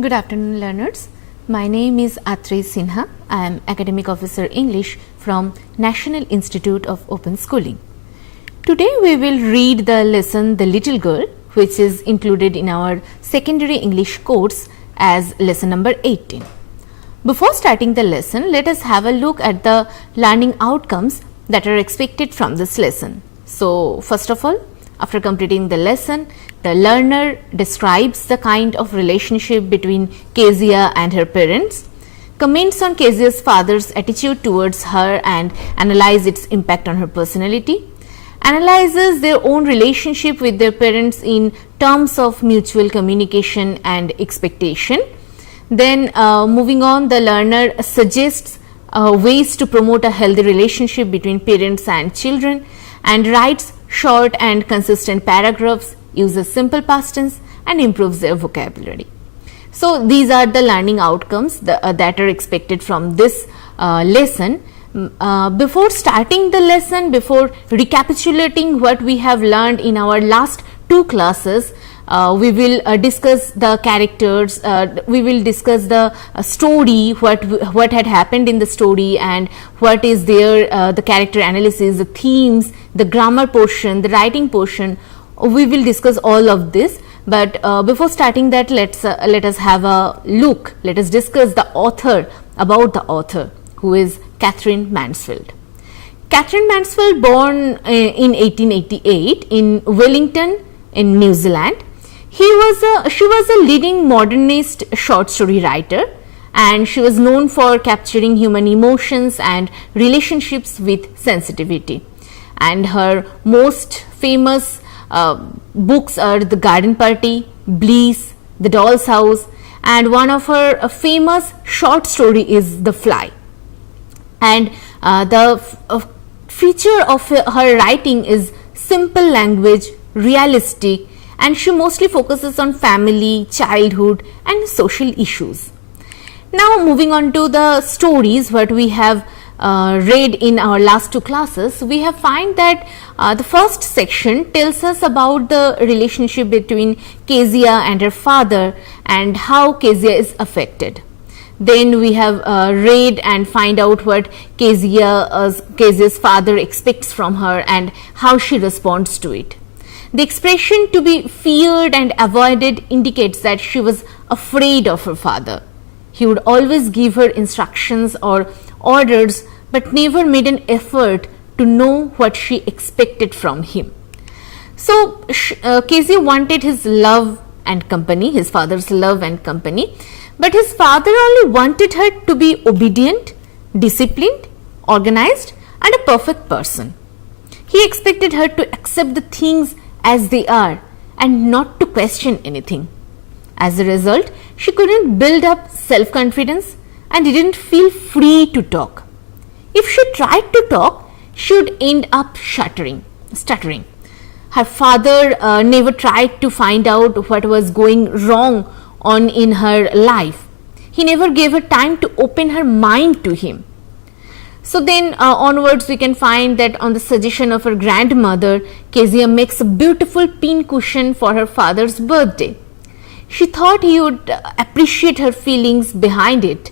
Good afternoon, learners. My name is Atrey Sinha. I am Academic Officer English from National Institute of Open Schooling. Today we will read the lesson The Little Girl, which is included in our secondary English course as lesson number 18. Before starting the lesson, let us have a look at the learning outcomes that are expected from this lesson. So, first of all, after completing the lesson, the learner describes the kind of relationship between Kezia and her parents, comments on Kezia's father's attitude towards her and analyze its impact on her personality, analyzes their own relationship with their parents in terms of mutual communication and expectation. Then moving on, the learner suggests ways to promote a healthy relationship between parents and children and writes short and consistent paragraphs, uses simple past tense and improves their vocabulary. So, these are the learning outcomes that are expected from this lesson. Before starting the lesson, before recapitulating what we have learned in our last two classes, we will discuss the characters, we will discuss the story, what had happened in the story and what is there, the character analysis, the themes, the grammar portion, the writing portion. We will discuss all of this, but before starting that, let us have a look, let us discuss the author, about the author, who is Katherine Mansfield. Katherine Mansfield, born in 1888 in Wellington in New Zealand. She was a leading modernist short story writer, and she was known for capturing human emotions and relationships with sensitivity. And her most famous books are The Garden Party, Bliss, The Doll's House, and one of her famous short story is The Fly. And the feature of her writing is simple language, realistic, and she mostly focuses on family, childhood and social issues. Now moving on to the stories what we have read in our last two classes, we have find that the first section tells us about the relationship between Kezia and her father and how Kezia is affected. Then we have read and find out what Kezia's father expects from her and how she responds to it. The expression to be feared and avoided indicates that she was afraid of her father. He would always give her instructions or orders but never made an effort to know what she expected from him. So, Kezia wanted his love and company, his father's love and company, but his father only wanted her to be obedient, disciplined, organized and a perfect person. He expected her to accept the things as they are and not to question anything. As a result, she couldn't build up self-confidence and didn't feel free to talk. If she tried to talk, she would end up stuttering. Her father never tried to find out what was going wrong on in her life. He never gave her time to open her mind to him. So then onwards we can find that on the suggestion of her grandmother, Kezia makes a beautiful pin cushion for her father's birthday. She thought he would appreciate her feelings behind it.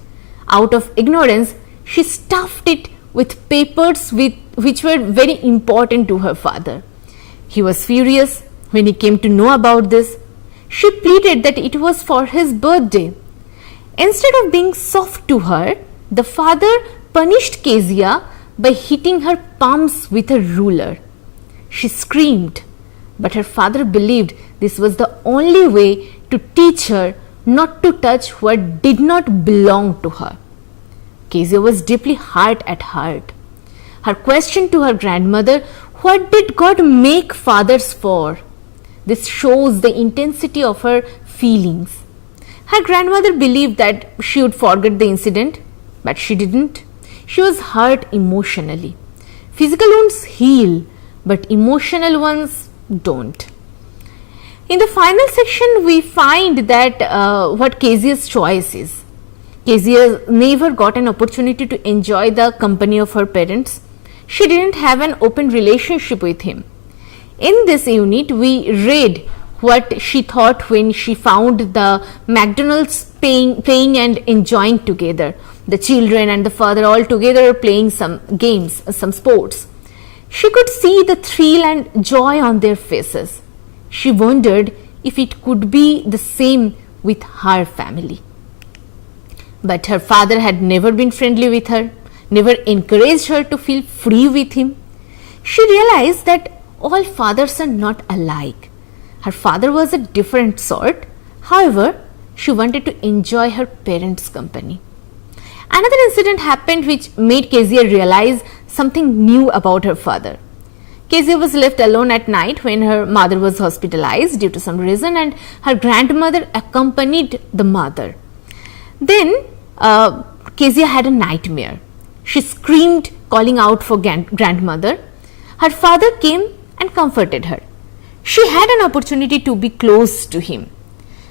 Out of ignorance, she stuffed it with papers which were very important to her father. He was furious when he came to know about this. She pleaded that it was for his birthday. Instead of being soft to her, the father punished Kezia by hitting her palms with a ruler. She screamed, but her father believed this was the only way to teach her not to touch what did not belong to her. Kezia was deeply hurt at heart. Her question to her grandmother, what did God make fathers for? This shows the intensity of her feelings. Her grandmother believed that she would forget the incident, but she didn't. She was hurt emotionally. Physical wounds heal, but emotional ones don't. In the final section, we find that what Kezia's choice is. Kezia never got an opportunity to enjoy the company of her parents. She didn't have an open relationship with him. In this unit, we read what she thought when she found the McDonald's playing and enjoying together. The children and the father all together playing some games, some sports. She could see the thrill and joy on their faces. She wondered if it could be the same with her family. But her father had never been friendly with her, never encouraged her to feel free with him. She realized that all fathers are not alike. Her father was a different sort. However, she wanted to enjoy her parents' company. Another incident happened which made Kezia realize something new about her father. Kezia was left alone at night when her mother was hospitalized due to some reason, and her grandmother accompanied the mother. Then Kezia had a nightmare. She screamed, calling out for grandmother. Her father came and comforted her. She had an opportunity to be close to him.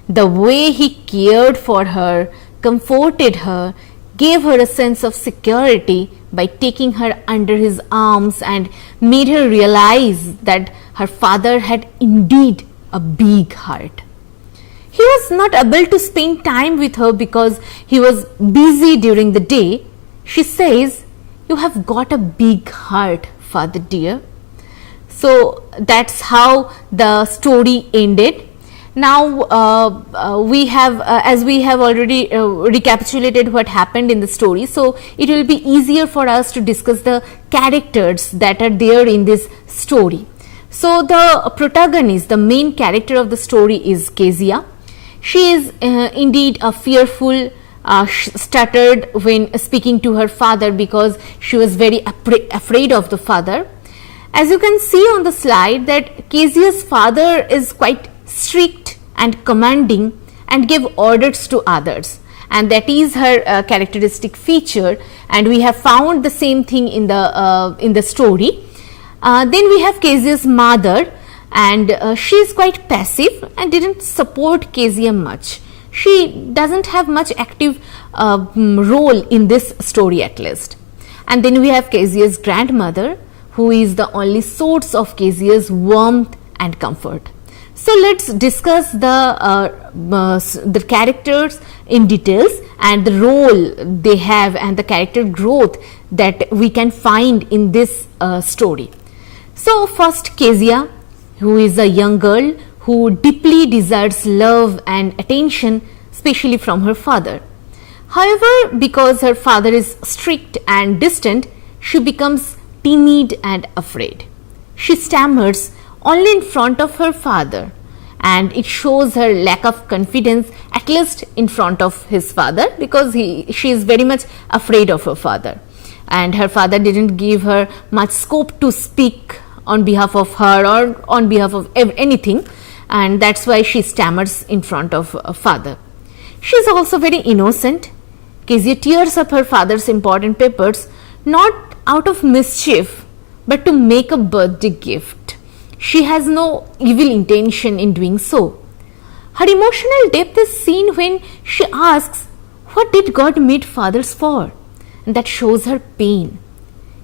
The way he cared for her, comforted her, gave her a sense of security by taking her under his arms and made her realize that her father had indeed a big heart. He was not able to spend time with her because he was busy during the day. She says, "You have got a big heart, father dear." So that's how the story ended. Now we have as we have already recapitulated what happened in the story, so it will be easier for us to discuss the characters that are there in this story. So the protagonist, the main character of the story is Kezia. She is indeed a fearful, stuttered when speaking to her father because she was very afraid of the father. As you can see on the slide that Kezia's father is quite strict and commanding and give orders to others, and that is her characteristic feature, and we have found the same thing in the story. Then we have Kezia's mother, and she is quite passive and didn't support Kezia much. She doesn't have much active role in this story at least. And then we have Kezia's grandmother, who is the only source of Kezia's warmth and comfort. So let's discuss the characters in details and the role they have and the character growth that we can find in this story. So first, Kezia, who is a young girl who deeply desires love and attention, especially from her father. However, because her father is strict and distant, she becomes timid and afraid. She stammers only in front of her father, and it shows her lack of confidence, at least in front of his father, because she is very much afraid of her father, and her father didn't give her much scope to speak on behalf of her or on behalf of anything, and that's why she stammers in front of her father. She is also very innocent. Kezia tears up her father's important papers not out of mischief but to make a birthday gift. She has no evil intention in doing so. Her emotional depth is seen when she asks, "What did God made fathers for?" And that shows her pain.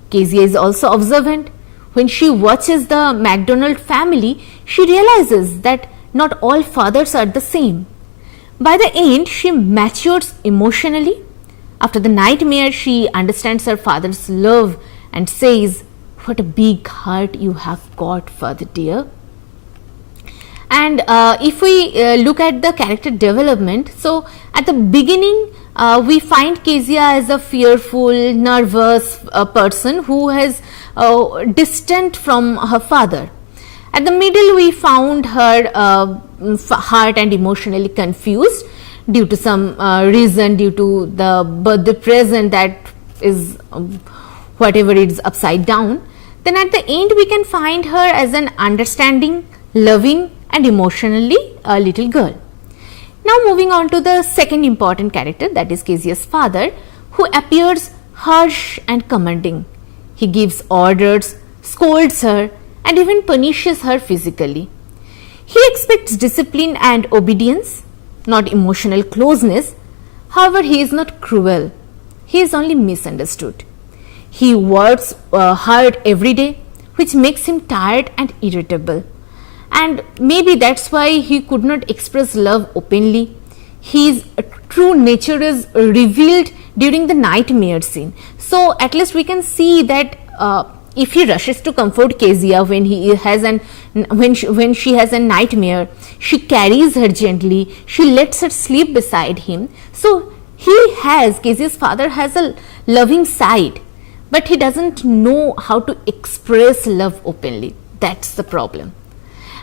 Kezia is also observant. When she watches the McDonald family, she realizes that not all fathers are the same. By the end, she matures emotionally. After the nightmare, she understands her father's love and says, "What a big heart you have got, father dear." And if we look at the character development, so at the beginning, we find Kezia as a fearful, nervous person who is distant from her father. At the middle, we found her heart and emotionally confused due to some reason, due to the birthday present that is whatever it is upside down. Then at the end, we can find her as an understanding, loving and emotionally a little girl. Now moving on to the second important character, that is Kezia's father, who appears harsh and commanding. He gives orders, scolds her and even punishes her physically. He expects discipline and obedience, not emotional closeness. However, he is not cruel. He is only misunderstood. He works hard every day, which makes him tired and irritable. and maybe that's why he could not express love openly. His true nature is revealed during the nightmare scene. So at least we can see that if he rushes to comfort Kezia when he has an when she has a nightmare, she carries her gently, she lets her sleep beside him. So Kezia's father has a loving side, but he doesn't know how to express love openly. That's the problem.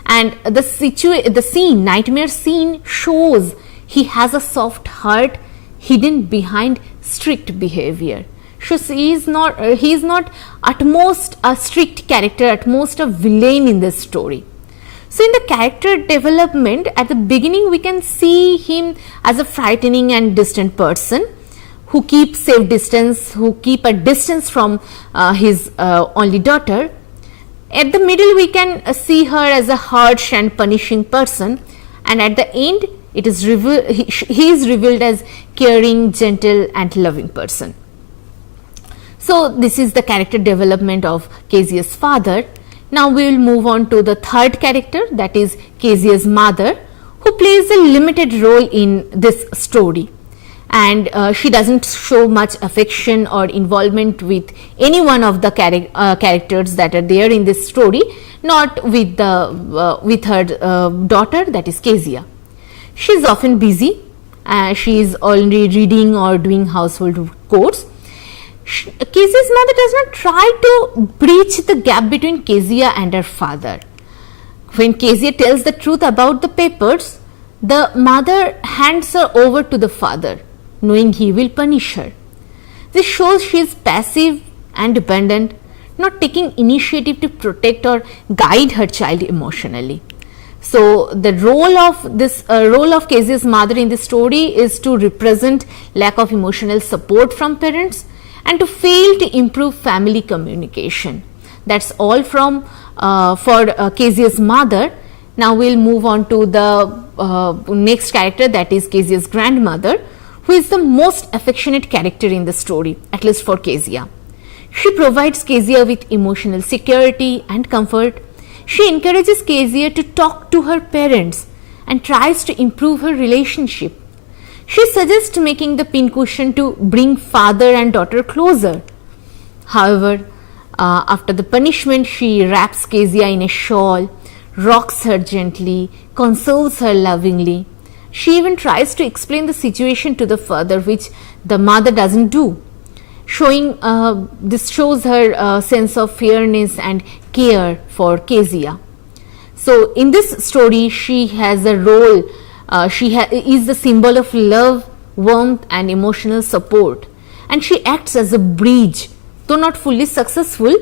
And the nightmare scene shows he has a soft heart hidden behind strict behavior. So he is not at most a strict character, at most a villain in this story. So in the character development, at the beginning we can see him as a frightening and distant person who keeps safe distance, who keep a distance from his only daughter. At the middle we can see her as a harsh and punishing person, and at the end it is he is revealed as caring, gentle and loving person. So this is the character development of Kezia's father. Now we will move on to the third character, that is Kezia's mother, who plays a limited role in this story, and she doesn't show much affection or involvement with any one of the characters that are there in this story, not with her daughter, that is Kezia. She is often busy. She is only reading or doing household chores. Kezia's mother does not try to breach the gap between Kezia and her father. When Kezia tells the truth about the papers, the mother hands her over to the father, knowing he will punish her. This shows she is passive and dependent, not taking initiative to protect or guide her child emotionally. So the role of Kezia's mother in this story is to represent lack of emotional support from parents and to fail to improve family communication. That's all from for Kezia's mother. Now we'll move on to the next character, that is Kezia's grandmother, who is the most affectionate character in the story, at least for Kezia. She provides Kezia with emotional security and comfort. She encourages Kezia to talk to her parents and tries to improve her relationship. She suggests making the pincushion to bring father and daughter closer. However, after the punishment, she wraps Kezia in a shawl, rocks her gently, consoles her lovingly. She even tries to explain the situation to the father, which the mother doesn't do. This shows her sense of fairness and care for Kezia. So in this story, she has a role. She is the symbol of love, warmth and emotional support, and she acts as a bridge, though not fully successful,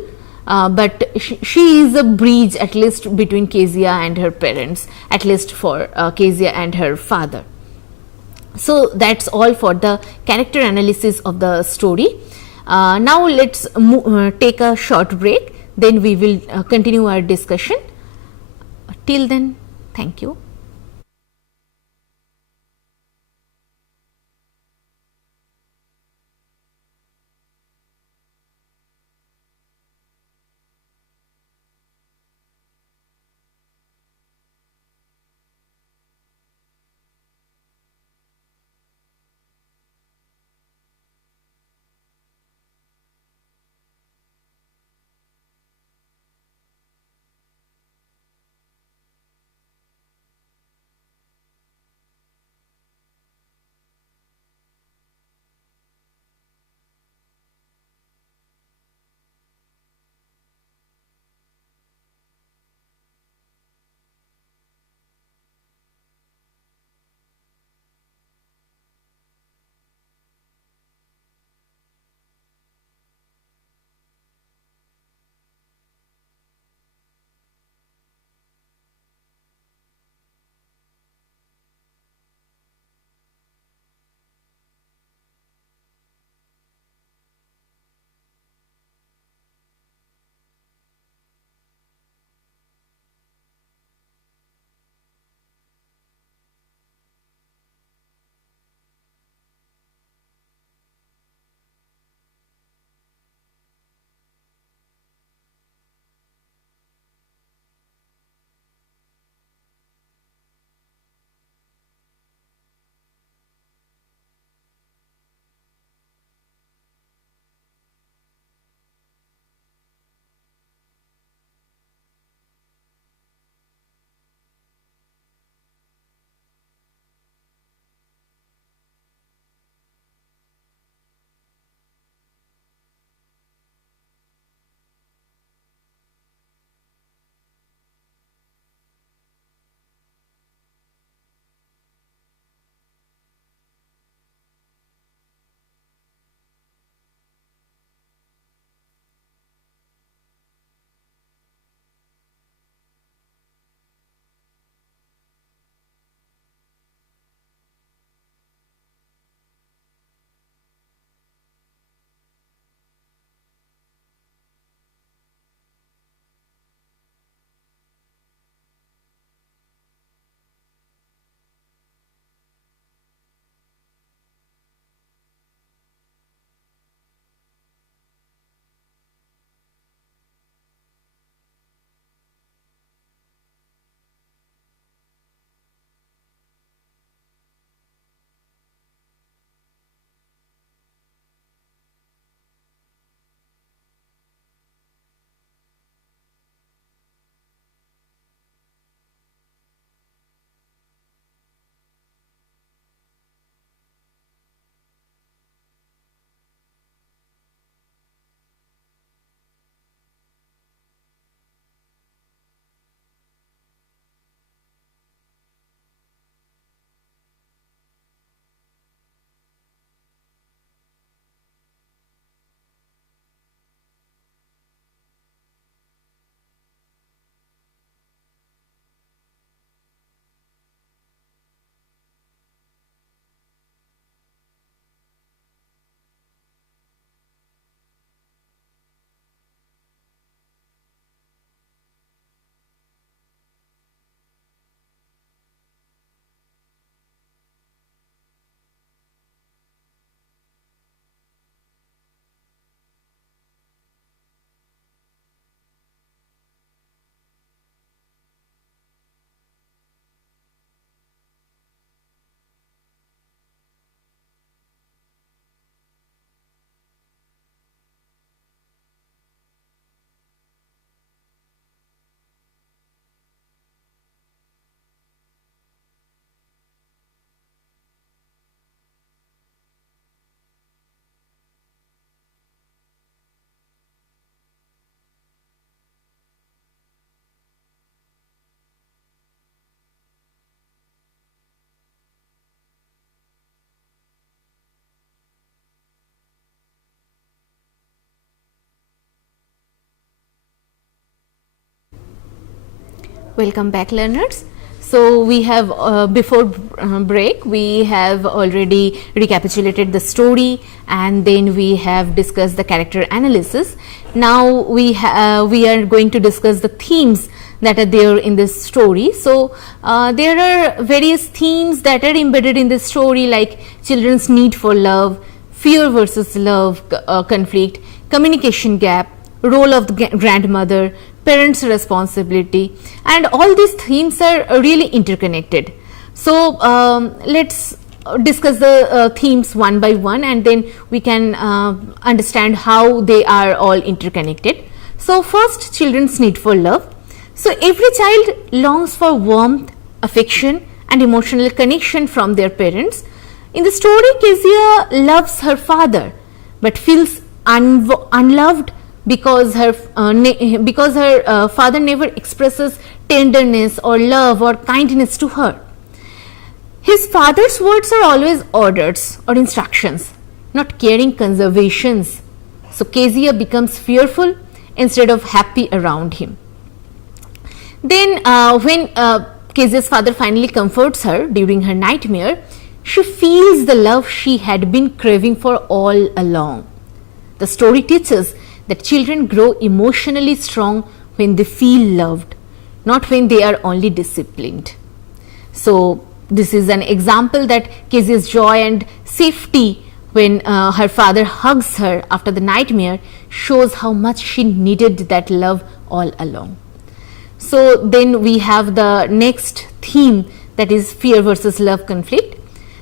but she is a bridge at least between Kezia and her parents, at least for Kezia and her father. So that's all for the character analysis of the story. Now let's take a short break, then we will continue our discussion. Till then, thank you. Welcome back, learners. So we have before break we have already recapitulated the story, and then we have discussed the character analysis. Now we are going to discuss the themes that are there in this story. So there are various themes that are embedded in this story, like children's need for love, fear versus love conflict, communication gap, role of the grandmother, parents' responsibility, and all these themes are really interconnected. So let's discuss the themes one by one, and then we can understand how they are all interconnected. So first, children's need for love. So every child longs for warmth, affection and emotional connection from their parents. In the story, Kezia loves her father but feels unloved because her father never expresses tenderness or love or kindness to her. His father's words are always orders or instructions, not caring conservations. So Kezia becomes fearful instead of happy around him. Then when Kezia's father finally comforts her during her nightmare, she feels the love she had been craving for all along. The story teaches that children grow emotionally strong when they feel loved, not when they are only disciplined. So this is an example that Kezia's joy and safety when her father hugs her after the nightmare shows how much she needed that love all along. So then we have the next theme, that is fear versus love conflict.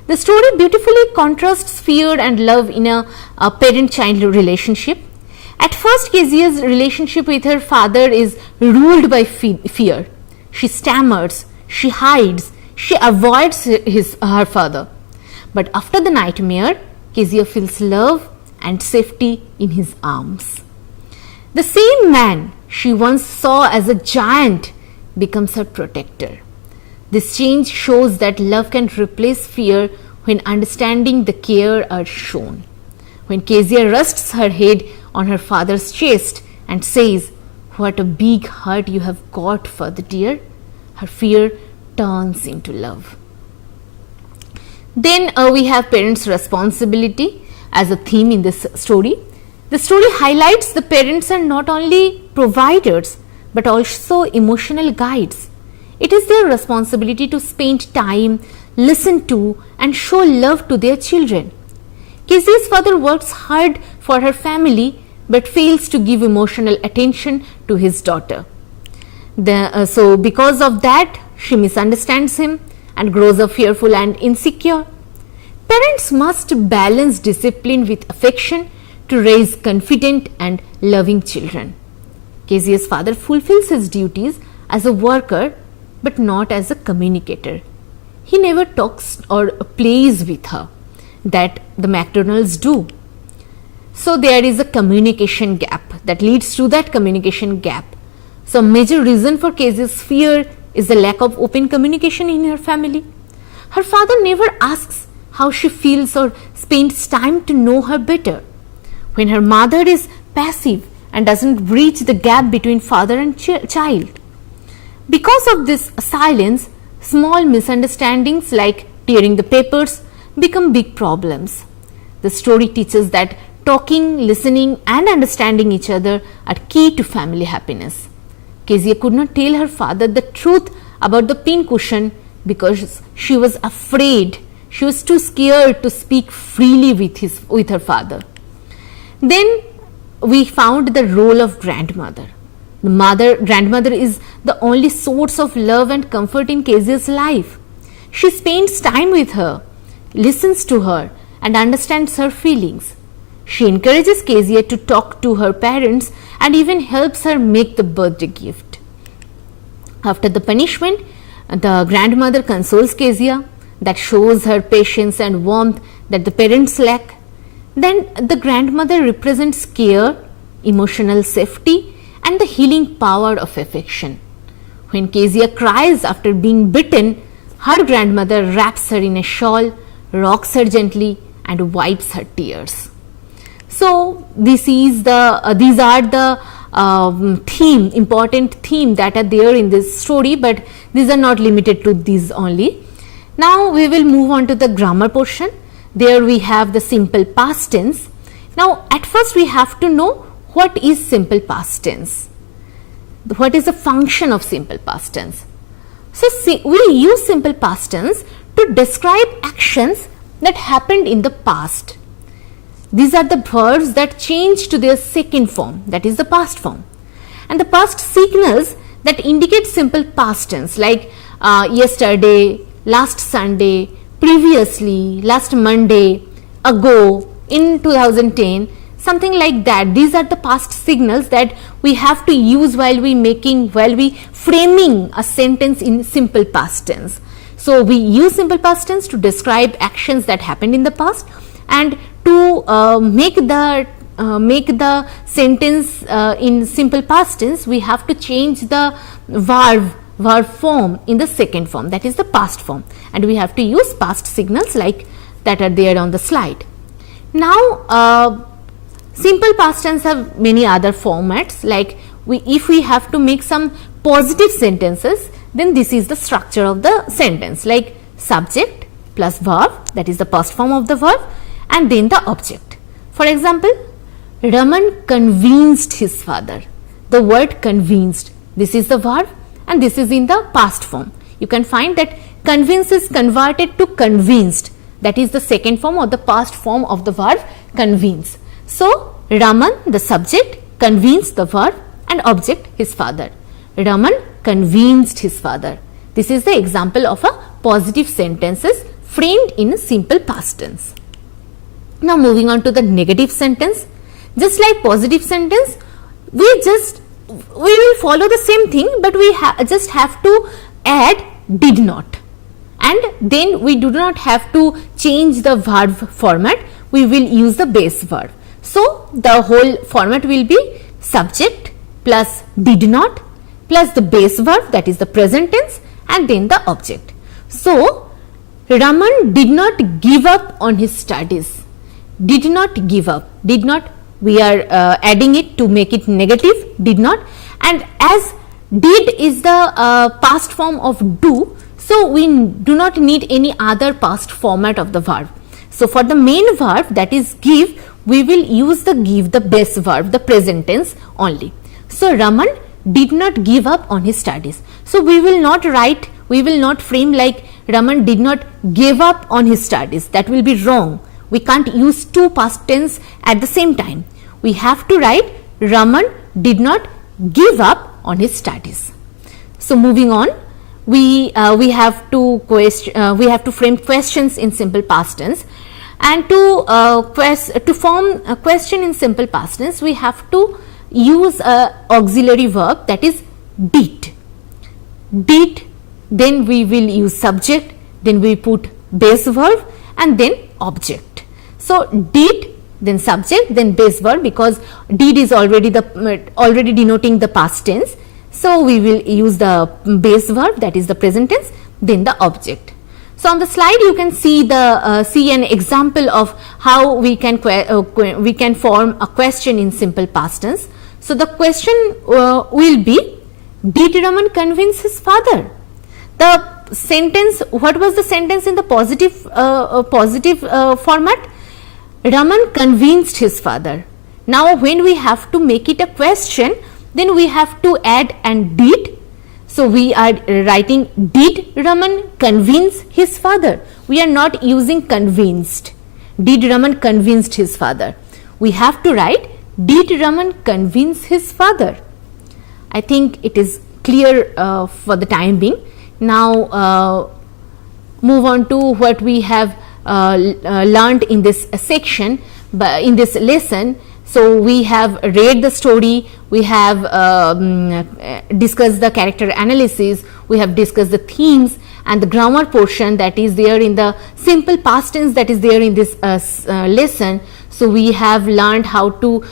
The story beautifully contrasts fear and love in a parent-child relationship. At first, Kezia's relationship with her father is ruled by fear. She stammers, she hides, she avoids her father. But after the nightmare, Kezia feels love and safety in his arms. The same man she once saw as a giant becomes her protector. This change shows that love can replace fear when understanding the care are shown. When Kezia rests her head on her father's chest and says, "What a big heart you have got, father dear," her fear turns into love. Then we have parents' responsibility as a theme in this story. The story highlights the parents are not only providers but also emotional guides. It is their responsibility to spend time, listen to and show love to their children. Kezia's father works hard for her family but fails to give emotional attention to his daughter. So because of that, she misunderstands him and grows up fearful and insecure. Parents must balance discipline with affection to raise confident and loving children. Kezia's father fulfills his duties as a worker but not as a communicator. He never talks or plays with her that the McDonalds do. So there is a communication gap that leads to that communication gap. So major reason for Kezia's fear is the lack of open communication in her family. Her father never asks how she feels or spends time to know her better. When her mother is passive and doesn't bridge the gap between father and child. Because of this silence, small misunderstandings like tearing the papers become big problems. The story teaches that talking, listening and understanding each other are key to family happiness. Kezia could not tell her father the truth about the pincushion because she was afraid. She was too scared to speak freely with her father. Then we found the role of grandmother. Grandmother is the only source of love and comfort in Kezia's life. She spends time with her, listens to her and understands her feelings. She encourages Kezia to talk to her parents and even helps her make the birthday gift. After the punishment, the grandmother consoles Kezia, that shows her patience and warmth that the parents lack. Then the grandmother represents care, emotional safety and the healing power of affection. When Kezia cries after being bitten, her grandmother wraps her in a shawl, rocks her gently and wipes her tears. So these are the important theme that are there in this story, but these are not limited to these only. Now we will move on to the grammar portion. There we have the simple past tense. Now at first we have to know what is simple past tense. What is the function of simple past tense? So we use simple past tense to describe actions that happened in the past. These are the verbs that change to their second form, that is the past form. And the past signals that indicate simple past tense like yesterday, last Sunday, previously, last Monday, ago, in 2010, something like that. These are the past signals that we have to use while we framing a sentence in simple past tense. So we use simple past tense to describe actions that happened in the past, and to make the sentence in simple past tense, we have to change the verb form in the second form, that is the past form, and we have to use past signals like that are there on the slide. Now simple past tense have many other formats, like if we have to make some positive sentences, then this is the structure of the sentence, like subject plus verb, that is the past form of the verb, and then the object. For example, Raman convinced his father. The word convinced, this is the verb and this is in the past form. You can find that convince is converted to convinced, that is the second form or the past form of the verb convince. So Raman, the subject, convinced the verb, and object his father. Raman convinced his father. This is the example of a positive sentences framed in a simple past tense. Now moving on to the negative sentence. Just like positive sentence, we will follow the same thing, but we just have to add did not, and then we do not have to change the verb format. We will use the base verb. So the whole format will be subject plus did not plus the base verb, that is the present tense, and then the object. So Raman did not give up on his studies. Did not give up. Did not, we are adding it to make it negative, did not, and as did is the past form of do, so we do not need any other past format of the verb. So for the main verb, that is give, we will use the give, the base verb, the present tense only. So Raman did not give up on his studies. So we will not write, we will not frame like Raman did not give up on his studies. That will be wrong. We can't use two past tense at the same time. We have to write Raman did not give up on his studies. So moving on, we have to frame questions in simple past tense, and to form a question in simple past tense, we have to use a auxiliary verb, that is did. Did, then we will use subject, then we put base verb, and then object. So did, then subject, then base verb, because did is already denoting the past tense. So we will use the base verb, that is the present tense, then the object. So on the slide you can see an example of how we can form a question in simple past tense. So the question will be, did Raman convince his father? The sentence, what was the sentence in the positive format? Raman convinced his father. Now when we have to make it a question, then we have to add and did. So we are writing, did Raman convince his father? We are not using convinced. Did Raman convinced his father? We have to write, did Raman convince his father? I think it is clear for the time being. Now move on to what we have learned in this section, in this lesson. So we have read the story, we have discussed the character analysis, we have discussed the themes and the grammar portion that is there in the simple past tense that is there in this lesson. So we have learned how to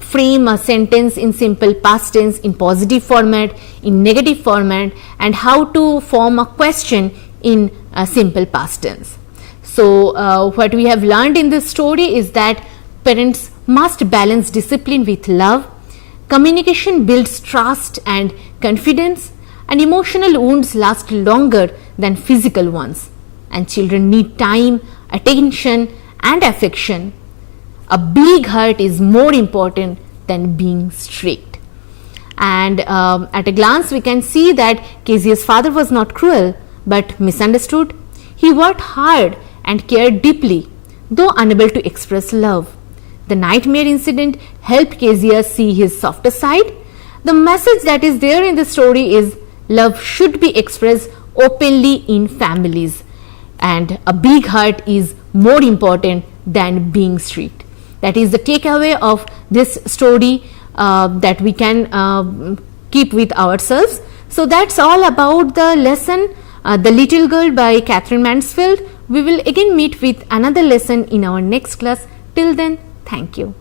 frame a sentence in simple past tense in positive format, in negative format, and how to form a question in simple past tense. So what we have learned in this story is that parents must balance discipline with love. Communication builds trust and confidence, and emotional wounds last longer than physical ones. And children need time, attention, and affection. A big heart is more important than being strict. And at a glance, we can see that Kezia's father was not cruel but misunderstood. He worked hard and cared deeply, though unable to express love. The nightmare incident helped Kezia see his softer side. The message that is there in the story is love should be expressed openly in families, and a big heart is more important than being strict. That is the takeaway of this story that we can keep with ourselves. So that's all about the lesson, The Little Girl by Catherine Mansfield. We will again meet with another lesson in our next class. Till then, thank you.